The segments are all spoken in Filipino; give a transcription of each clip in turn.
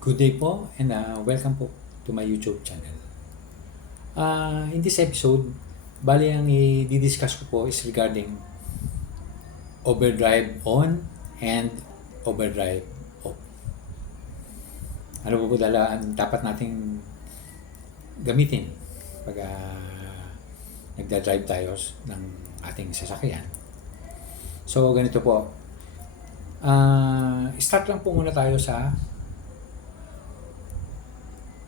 Good day po and welcome po to my YouTube channel. In this episode, bali ang i-discuss ko po is regarding overdrive on and overdrive off. Ano po ang dapat nating gamitin pag nagda-drive tayo ng ating sasakyan. So ganito po, start lang po muna tayo sa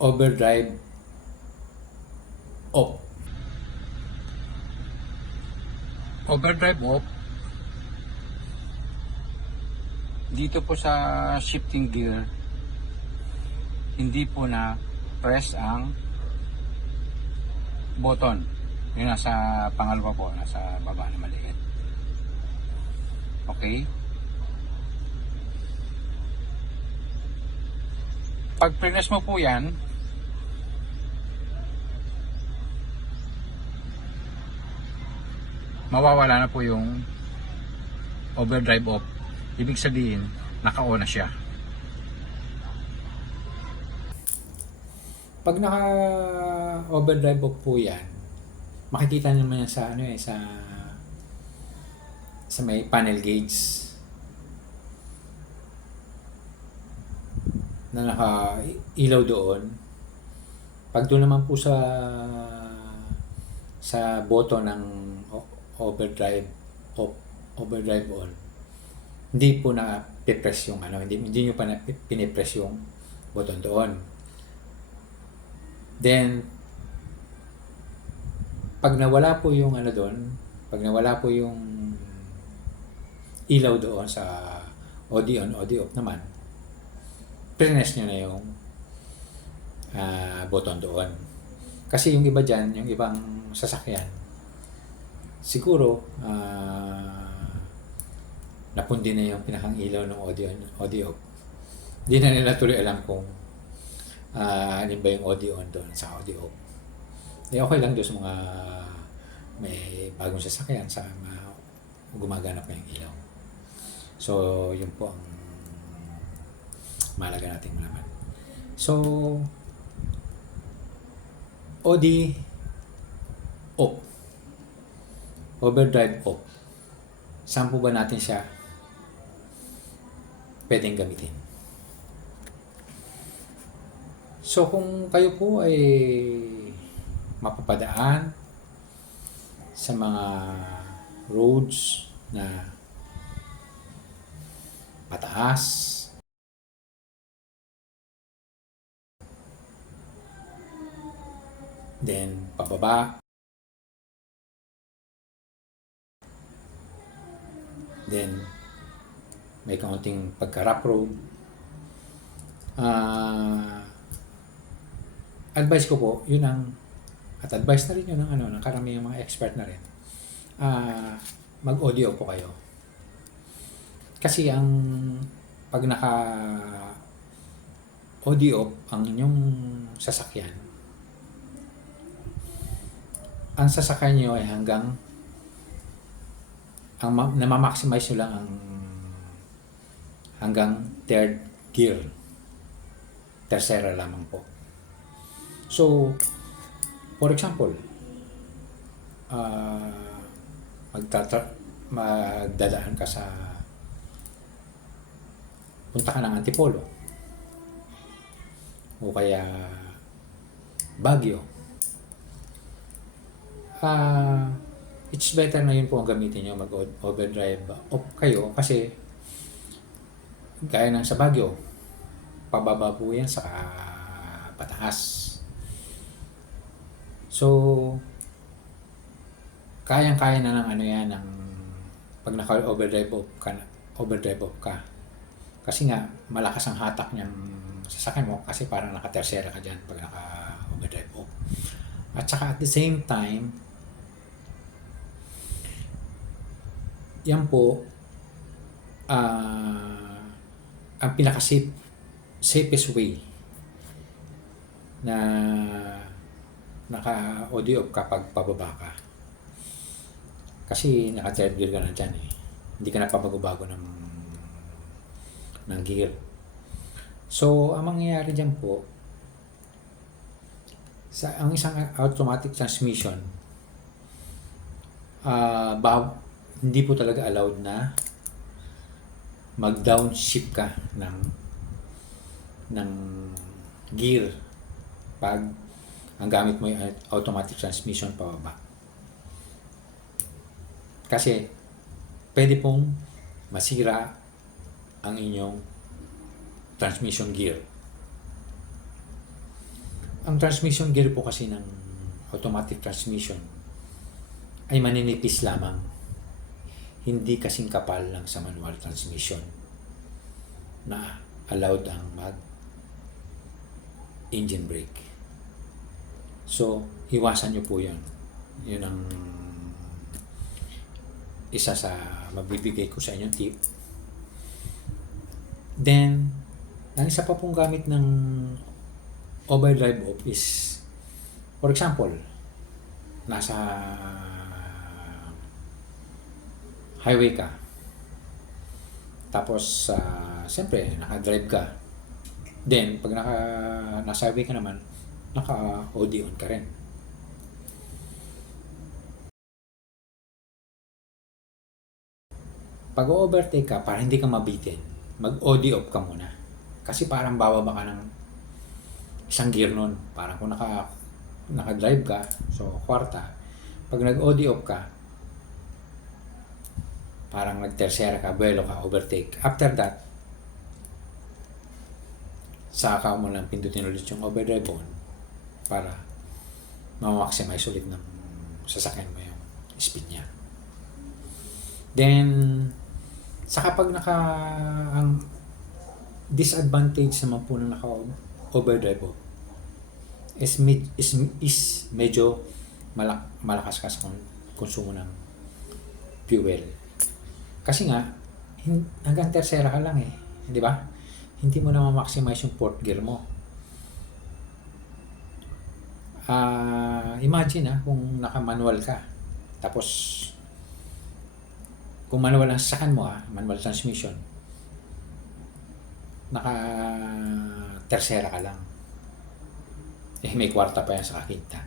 overdrive off. Overdrive off, dito po sa shifting gear, hindi po na press ang button. Yung nasa pangalawa po, nasa baba na maliit. Okay? Pag press mo po yan, mawawala na po yung overdrive off. Ibig sabihin, naka-on na siya. Pag naka-overdrive off po yan, makikita naman yan sa sa may panel gauge na naka-ilaw doon. Pag doon naman po sa button ng overdrive off, overdrive on, hindi po na pipress yung hindi nyo pa na pinipress yung button doon. Then pag nawala po yung doon, pag nawala po yung ilaw doon sa OD on, OD off naman, press nyo na yung button doon. Kasi yung iba dyan, yung ibang sasakyan, siguro napundi na yung pinakang ilaw ng audio. Hindi na nila tuloy alam kung alin ba yung audio on doon sa audio off. Okay lang doon sa mga may bagong sasakyan sa gumagana pa yung ilaw. So yun po ang mahalaga nating malaman. So OD off, overdrive off, saan po ba natin siya pwedeng gamitin? So kung kayo po ay mapapadaan sa mga roads na pataas, then pababa, then may kaunting pagka-rough road, advice ko po, yun at advice na rin yun ng karamihang mga expert na rin, mag-audio po kayo. Kasi pag naka-audio ang inyong sasakyan, ang sasakyan nyo ay namamaximize nyo lang hanggang third gear. Tercera lamang po. So, for example, magdadaan ka punta ka ng Antipolo o kaya Baguio. It's better na yun po ang gamitin nyo, mag-overdrive off kayo, kasi gaya ng sa Baguio, pababa po yan sa pataas. So kayang-kaya na ng pag naka-overdrive off ka, kasi nga malakas ang hatak niyang sasakyan mo, kasi parang naka-tercera ka dyan pag naka-overdrive off. At saka at the same time, yan po ang safest way na naka-audio off kapag pababa ka. Kasi naka-third gear ka na dyan Hindi ka na pabago-bago ng gear. So, ang mangyayari dyan po, ang isang automatic transmission, hindi po talaga allowed na mag-downshift ka ng gear pag ang gamit mo yung automatic transmission pababa. Kasi pwede pong masira ang inyong transmission gear. Ang transmission gear po kasi ng automatic transmission ay maninipis lamang. Hindi kasing kapal lang sa manual transmission na allowed ang engine brake. So, iwasan nyo po yun. Yun ang isa sa mabibigay ko sa inyong tip. Then, ang isa pa pong gamit ng overdrive off is, for example, nasa highway ka. Tapos, siyempre, naka-drive ka. Then, pag nasa highway ka naman, naka-OD on ka rin. Pag overtake ka, para hindi ka mabitin, mag-OD off ka muna. Kasi parang bababa ka ng isang gear nun. Parang kung naka-drive ka, so kwarta, pag nag-OD off ka, parang nag-tercera ka, buwelo ka, overtake. After that, saka mo lang pindutin ulit yung overdrive on para ma-maximize ulit ng sasakyan mo yung speed niya. Then, saka pag ang disadvantage naman po na naka-overdrive off is medyo malakas ka sa konsumo ng fuel. Kasi nga, hanggang tercera ka lang eh. Di ba? Hindi mo na ma-maximize yung fourth gear mo. Imagine kung naka-manual ka. Tapos, kung manual ang sasakyan mo manual transmission, naka-tercera ka lang. May kwarta pa yan sa kakinta.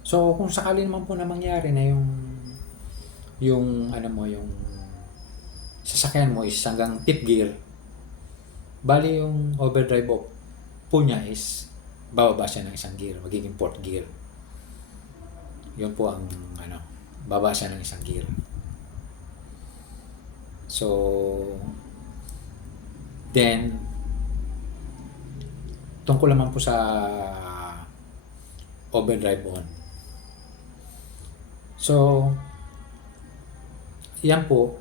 So, kung sakali naman po na mangyari na yung sasakyan mo is hanggang tip gear, bali yung overdrive off po niya is bababa siya ng isang gear, magiging fourth gear. Yun po ang bababa siya ng isang gear. So, then, tungkol naman po sa overdrive on. So, yan po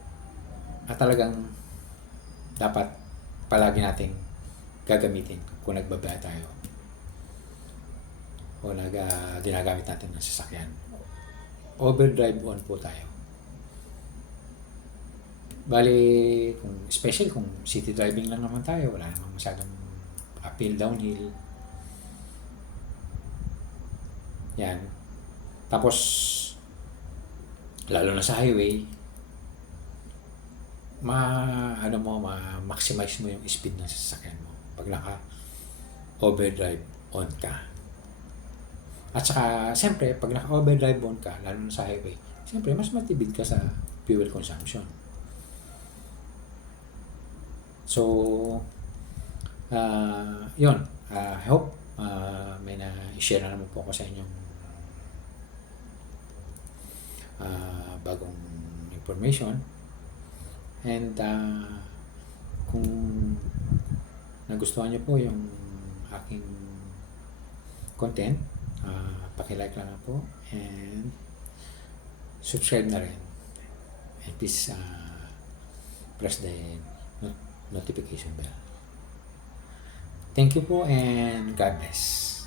talagang dapat palagi nating gagamitin kung nagbabaya tayo o ginagamit natin ng sasakyan. Overdrive on po tayo. Bali, especially kung city driving lang naman tayo, wala namang masyadong uphill, downhill. Yan. Tapos, lalo na sa highway, ma-maximize mo yung speed ng sasakyan mo pag naka-overdrive on ka. At saka, siyempre, pag naka-overdrive on ka, lalo na sa highway, siyempre, mas matibid ka sa fuel consumption. So, yun. I hope may na-share na naman po ako sa inyong bagong information. And kung nagustuhan niyo po yung aking content, paki-like lang po and subscribe na rin. And please press the notification bell. Thank you po and God bless.